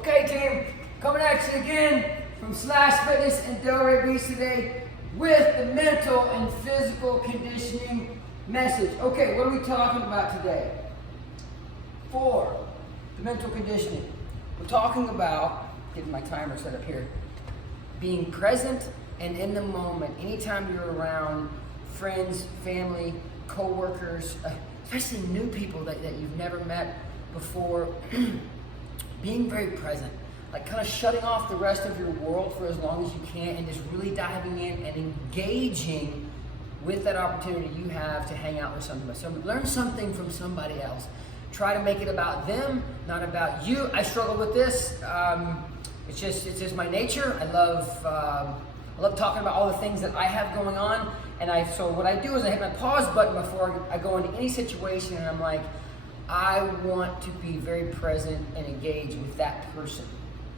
Okay, team, coming at you again from Slash Fitness and Delray Beach today with the mental and physical conditioning message. Okay, what are we talking about today? For the mental conditioning, we're talking about, getting my timer set up here, being present and in the moment anytime you're around friends, family, co-workers, especially new people that you've never met before. Being very present, like kind of shutting off the rest of your world for as long as you can and just really diving in and engaging with that opportunity you have to hang out with somebody. So learn something from somebody else. Try to make it about them, not about you. I struggle with this. It's just my nature. I love talking about all the things that I have going on. And so what I do is I hit my pause button before I go into any situation, and I'm like, I want to be very present and engage with that person.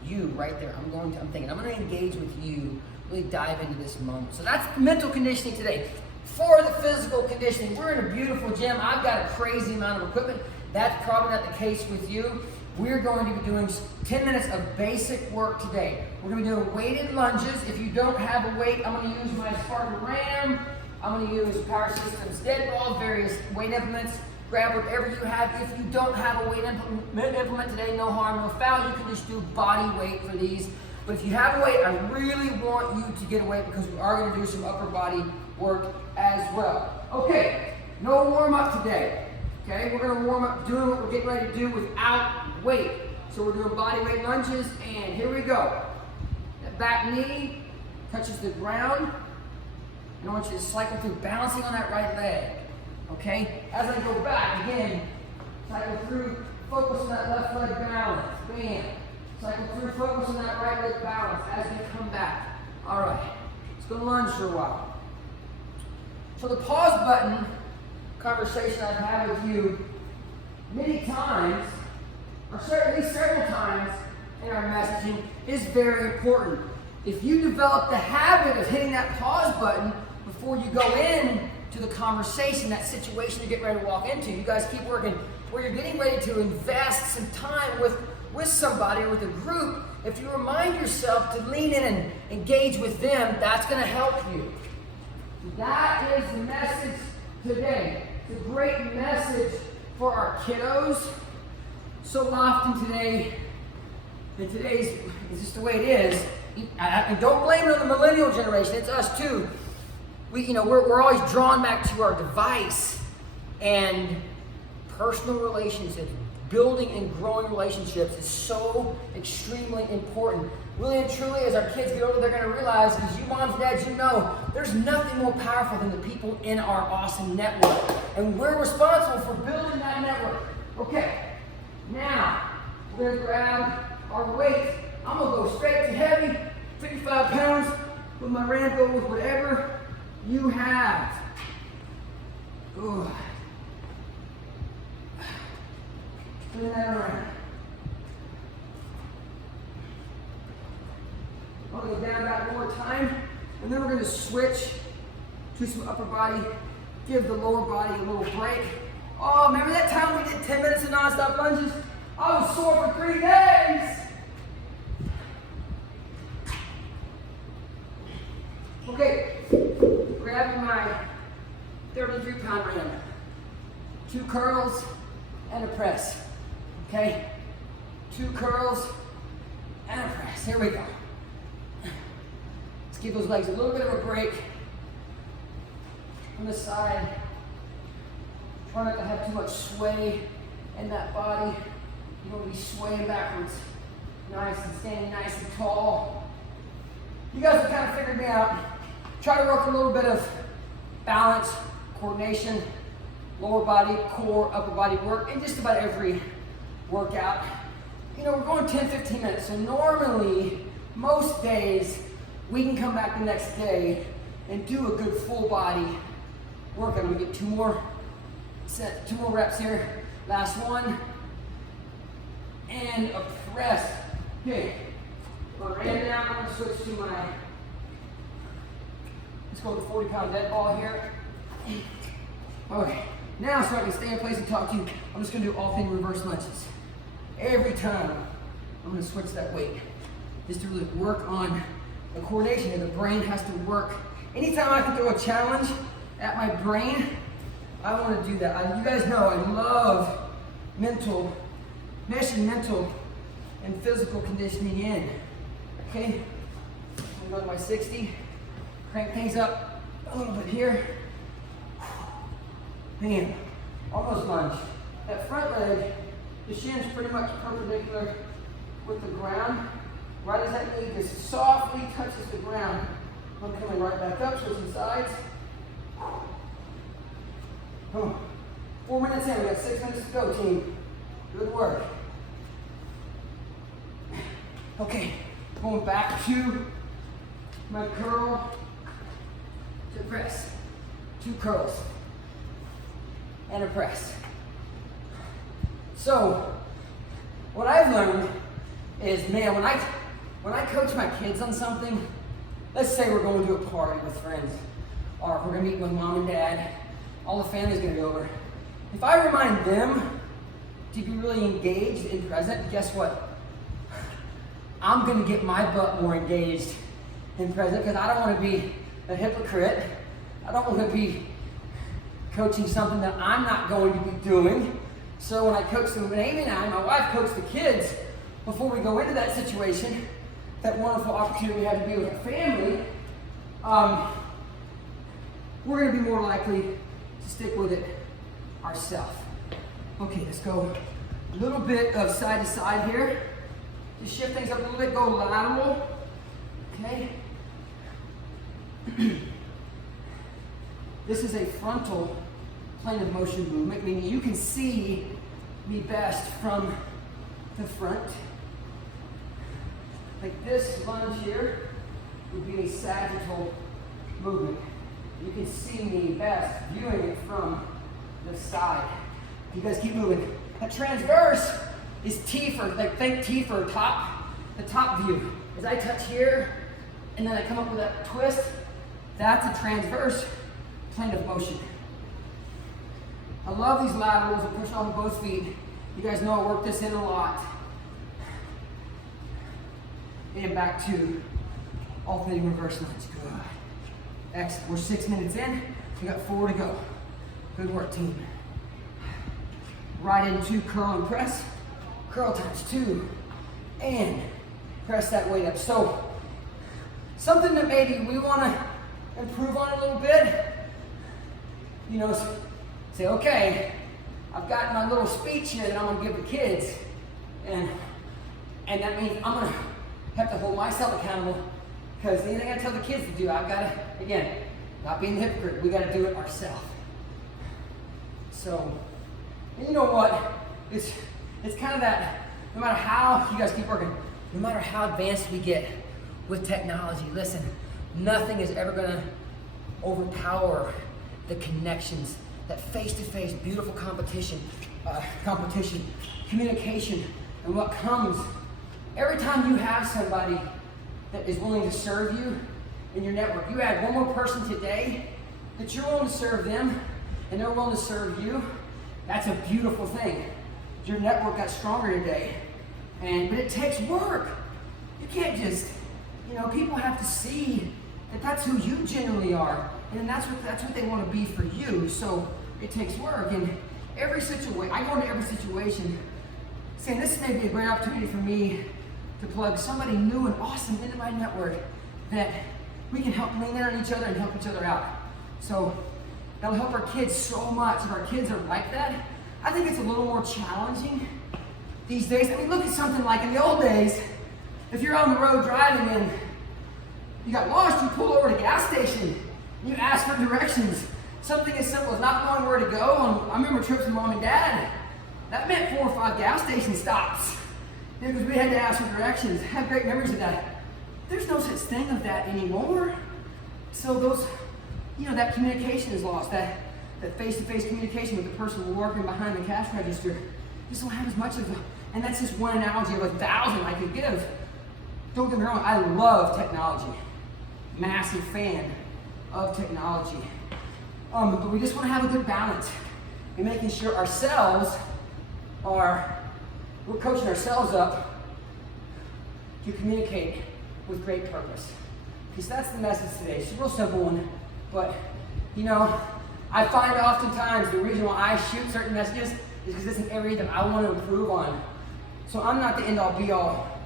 You right there. I'm going to engage with you, really dive into this moment. So that's mental conditioning today. For the physical conditioning, we're in a beautiful gym. I've got a crazy amount of equipment. That's probably not the case with you. We're going to be doing 10 minutes of basic work today. We're going to be doing weighted lunges. If you don't have a weight, I'm going to use my Spartan Ram. I'm going to use Power Systems Dead Ball, various weight implements. Grab whatever you have. If you don't have a weight implement today, no harm, no foul. You can just do body weight for these. But if you have a weight, I really want you to get a weight because we are going to do some upper body work as well. Okay, no warm up today. Okay, we're going to warm up doing what we're getting ready to do without weight. So we're doing body weight lunges, and here we go. That back knee touches the ground, and I want you to cycle through, balancing on that right leg. Okay, as I go back, again, cycle through, focus on that left leg balance, bam. Cycle through, focus on that right leg balance as we come back. All right, let's go lunge for a while. So the pause button conversation I've had with you many times, or at least several times in our messaging, is very important. If you develop the habit of hitting that pause button before you go in to the conversation, that situation you're getting ready to walk into, you guys keep working where you're getting ready to invest some time with somebody or with a group. If you remind yourself to lean in and engage with them, that's going to help you. That is the message today. It's a great message for our kiddos. So often today, and today's is just the way it is. I don't blame it on the millennial generation. It's us too. We're always drawn back to our device, and personal relationships, building and growing relationships is so extremely important. Really and truly, as our kids get older, they're going to realize, as you moms and dads, you know, there's nothing more powerful than the people in our awesome network. And we're responsible for building that network. Okay, now we're going to grab our weights. I'm going to go straight to heavy, 55 pounds, with my Ram, go with whatever you have. Good. Turn that around. I'm going to go down that one more time, and then we're going to switch to some upper body, give the lower body a little break. Oh, remember that time we did 10 minutes of non-stop lunges? I was sore for 3 days. Okay, grabbing my 33-pound Ram. 2 curls and a press. Okay, 2 curls and a press. Here we go. Let's give those legs a little bit of a break on the side. Try not to have too much sway in that body. You don't want to be swaying backwards. Nice and standing nice and tall. You guys have kind of figured me out. Try to work a little bit of balance, coordination, lower body, core, upper body work in just about every workout. We're going 10-15 minutes. So normally, most days, we can come back the next day and do a good full body workout. I'm gonna get 2 more reps here. Last one. And a press. Okay. Go right down. I'm gonna switch to my, let's go with the 40-pound dead ball here. Okay. Now, so I can stay in place and talk to you, I'm just going to do all thing reverse lunges. Every time I'm gonna switch that weight just to really work on the coordination, and the brain has to work. Anytime I can throw a challenge at my brain, I want to do that. You guys know I love meshing mental and physical conditioning in. Okay, I'm going to my 60, crank things up a little bit here. Man, almost lunge. That front leg, the shin's pretty much perpendicular with the ground. Right as that knee just softly touches the ground, I'm coming right back up, switching sides. 4 minutes in, we got 6 minutes to go, team. Good work. Okay, going back to my curl to press. 2 curls and a press. So, what I've learned is, man, when I coach my kids on something, let's say we're going to a party with friends, or we're going to meet with mom and dad, all the family's going to go over. If I remind them to be really engaged and present, guess what? I'm going to get my butt more engaged and present, because I don't want to be a hypocrite. I don't want to be coaching something that I'm not going to be doing. So when I coach them, when Amy and I, my wife, coach the kids, before we go into that situation, that wonderful opportunity we have to be with our family, we're going to be more likely to stick with it ourselves. Okay, let's go a little bit of side to side here. Just shift things up a little bit, go lateral. Okay. This is a frontal plane of motion movement, meaning you can see me best from the front. Like this lunge here would be a sagittal movement. You can see me best viewing it from the side. You guys keep moving. A transverse is T for, like, think T for top, the top view. As I touch here, and then I come up with that twist, that's a transverse plane of motion. I love these laterals. I'm pushing off of both feet. You guys know I work this in a lot. And back to alternating reverse lunge. Good. Excellent. We're 6 minutes in. We got 4 to go. Good work, team. Right into curl and press. Curl times 2. And press that weight up. So, something that maybe we want to improve on a little bit. You know, say, okay, I've got my little speech here that I'm going to give the kids. And that means I'm going to have to hold myself accountable, because anything I tell the kids to do, I've got to, again, not being the hypocrite, we got to do it ourselves. So, and you know what? It's kind of that, no matter how, you guys keep working, no matter how advanced we get with technology, listen, nothing is ever going to overpower the connections, that face-to-face beautiful competition, communication, and what comes every time you have somebody that is willing to serve you in your network. You add one more person today that you're willing to serve them and they're willing to serve you. That's a beautiful thing. Your network got stronger today. But it takes work. You can't just, people have to see that that's who you genuinely are. And that's what they want to be for you. So it takes work. And every situation, I go into every situation saying, this may be a great opportunity for me to plug somebody new and awesome into my network that we can help lean in on each other and help each other out. So that'll help our kids so much. If our kids are like that, I think it's a little more challenging these days. I mean, look at something like in the old days, if you're on the road driving and you got lost, you pull over to a gas station, you ask for directions. Something as simple as not knowing where to go. I remember trips with mom and dad. That meant 4 or 5 gas station stops, because we had to ask for directions. I have great memories of that. There's no such thing of that anymore. So those, that communication is lost. That face-to-face communication with the person working behind the cash register. Just don't have as much of a, and that's just one analogy of 1,000 I could give. Don't get me wrong, I love technology. Massive fan of technology. But we just want to have a good balance in making sure we're coaching ourselves up to communicate with great purpose. Because that's the message today. It's a real simple one, but you know, I find oftentimes the reason why I shoot certain messages is because it's an area that I want to improve on. So I'm not the end all be all,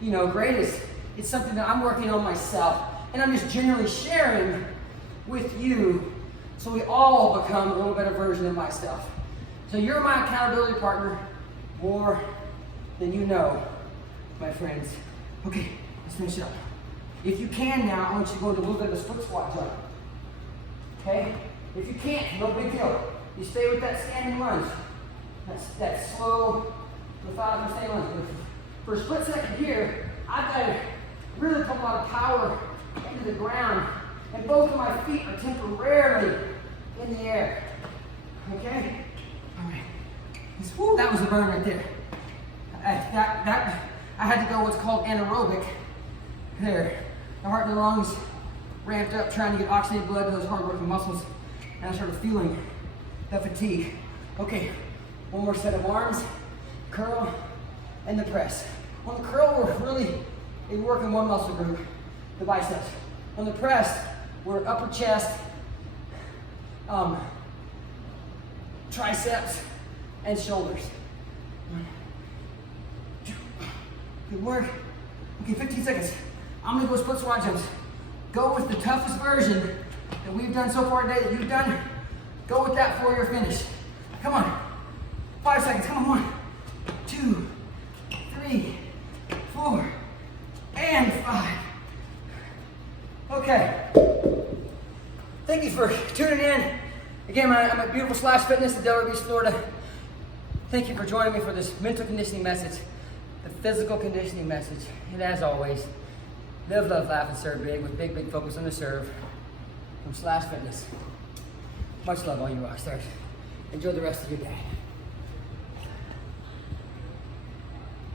you know, greatest. It's something that I'm working on myself, and I'm just genuinely sharing with you so we all become a little better version of myself. So you're my accountability partner more than you know, my friends. Okay, let's finish up. If you can now, I want you to go into a little bit of a split squat jump. Okay? If you can't, no big deal. You stay with that standing lunge. That's that slow, methodical standing lunge. For a split second here, I've got to really put a lot of power into the ground, and both of my feet are temporarily in the air. Okay? All right. That was a burn right there. I had to go what's called anaerobic. There. The heart and the lungs ramped up trying to get oxygenated blood to those hard-working muscles, and I started feeling the fatigue. Okay, one more set of arms, curl, and the press. On the curl, we're working one muscle group, the biceps. On the press, we're upper chest, triceps, and shoulders. 1, 2, good work. Okay, 15 seconds. I'm gonna go split squat jumps. Go with the toughest version that we've done so far today, that you've done. Go with that for your finish. Come on. 5 seconds, come on. 1, 2, 3, 4, and 5. Okay. Thank you for tuning in. Again, I'm at beautiful Slash Fitness in Delray Beach, Florida. Thank you for joining me for this mental conditioning message, the physical conditioning message. And as always, live, love, laugh, and serve big with big, big focus on the serve from Slash Fitness. Much love, all you rock stars. Enjoy the rest of your day.